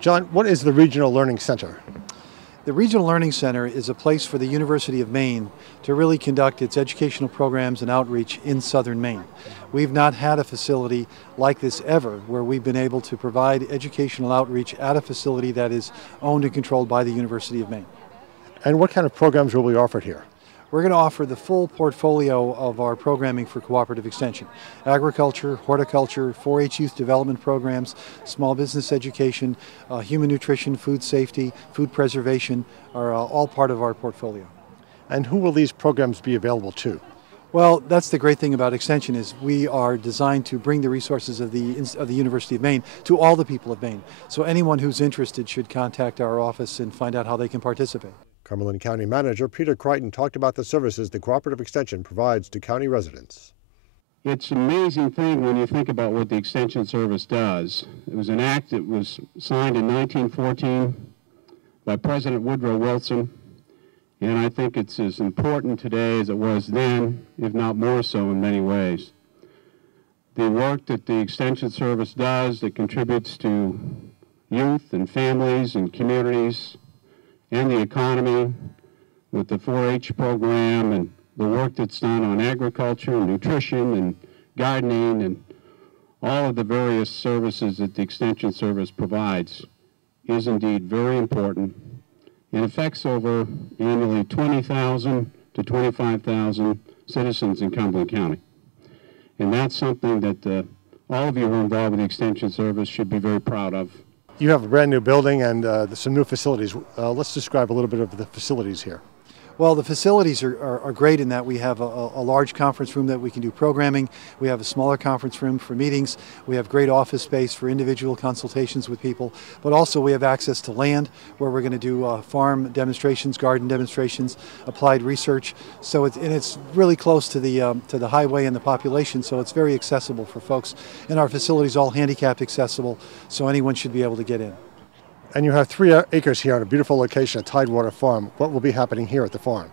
John, what is the Regional Learning Center? The Regional Learning Center is a place for the University of Maine to really conduct its educational programs and outreach in southern Maine. We've not had a facility like this ever, where we've been able to provide educational outreach at a facility that is owned and controlled by the University of Maine. And what kind of programs will be offered here? We're going to offer the full portfolio of our programming for cooperative extension. Agriculture, horticulture, 4-H youth development programs, small business education, human nutrition, food safety, food preservation are all part of our portfolio. And who will these programs be available to? Well, that's the great thing about Extension is we are designed to bring the resources of the University of Maine to all the people of Maine. So anyone who's interested should contact our office and find out how they can participate. Cumberland County Manager Peter Crichton talked about the services the Cooperative Extension provides to county residents. It's an amazing thing when you think about what the Extension Service does. It was an act that was signed in 1914 by President Woodrow Wilson, and I think it's as important today as it was then, if not more so in many ways. The work that the Extension Service does that contributes to youth and families and communities and the economy with the 4-H program and the work that's done on agriculture and nutrition and gardening and all of the various services that the Extension Service provides is indeed very important. It affects over annually 20,000 to 25,000 citizens in Cumberland County. And that's something that all of you who are involved with the Extension Service should be very proud of. You have a brand new building and some new facilities. Let's describe a little bit of the facilities here. Well, the facilities are great in that we have a large conference room that we can do programming. We have a smaller conference room for meetings. We have great office space for individual consultations with people. But also we have access to land where we're going to do farm demonstrations, garden demonstrations, applied research. So it's really close to the highway and the population, so it's very accessible for folks. And our facility's all handicapped accessible, so anyone should be able to get in. And you have 3 acres here on a beautiful location at Tidewater Farm. What will be happening here at the farm?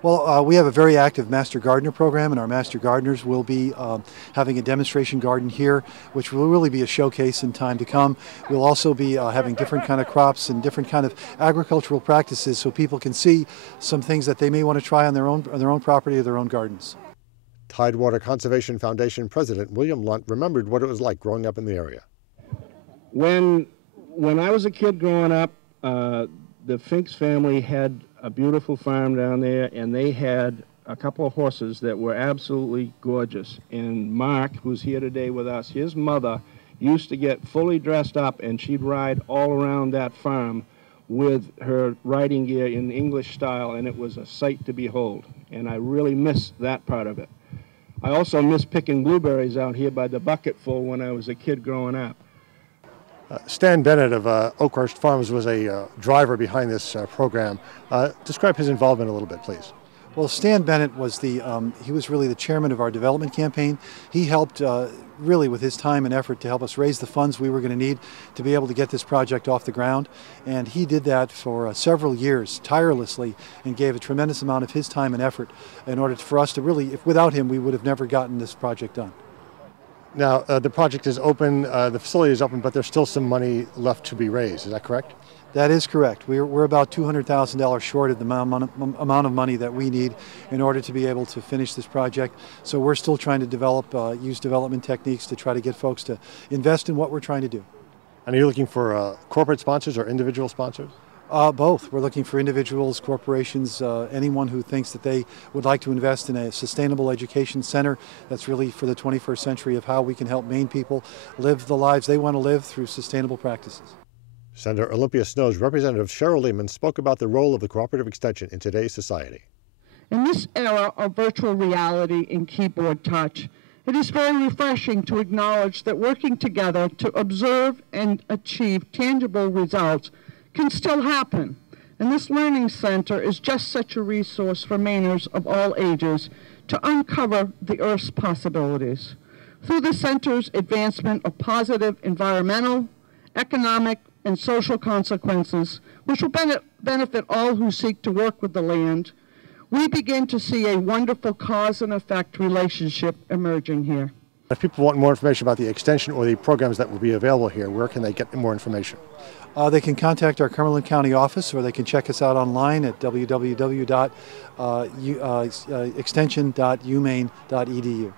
Well, we have a very active Master Gardener program, and our Master Gardeners will be having a demonstration garden here, which will really be a showcase in time to come. We'll also be having different kind of crops and different kind of agricultural practices so people can see some things that they may want to try on their own property or their own gardens. Tidewater Conservation Foundation President William Lunt remembered what it was like growing up in the area. When I was a kid growing up, the Finks family had a beautiful farm down there, and they had a couple of horses that were absolutely gorgeous. And Mark, who's here today with us, his mother used to get fully dressed up, and she'd ride all around that farm with her riding gear in English style, and it was a sight to behold. And I really miss that part of it. I also miss picking blueberries out here by the bucketful when I was a kid growing up. Stan Bennett of Oakhurst Farms was a driver behind this program. Describe his involvement a little bit, please. Well, Stan Bennett was he was really the chairman of our development campaign. He helped really with his time and effort to help us raise the funds we were going to need to be able to get this project off the ground. And he did that for several years tirelessly and gave a tremendous amount of his time and effort in order for us to really, without him, we would have never gotten this project done. Now, the project is open, the facility is open, but there's still some money left to be raised. Is that correct? That is correct. We're about $200,000 short of the amount of money that we need in order to be able to finish this project. So we're still trying to use development techniques to try to get folks to invest in what we're trying to do. And are you looking for corporate sponsors or individual sponsors? Both. We're looking for individuals, corporations, anyone who thinks that they would like to invest in a sustainable education center that's really for the 21st century of how we can help Maine people live the lives they want to live through sustainable practices. Senator Olympia Snowe's Representative Cheryl Lehman spoke about the role of the cooperative extension in today's society. In this era of virtual reality and keyboard touch, it is very refreshing to acknowledge that working together to observe and achieve tangible results can still happen. And this learning center is just such a resource for Mainers of all ages to uncover the Earth's possibilities. Through the center's advancement of positive environmental, economic, and social consequences, which will benefit all who seek to work with the land, we begin to see a wonderful cause and effect relationship emerging here. If people want more information about the extension or the programs that will be available here, where can they get more information? They can contact our Cumberland County office, or they can check us out online at www.extension.umaine.edu.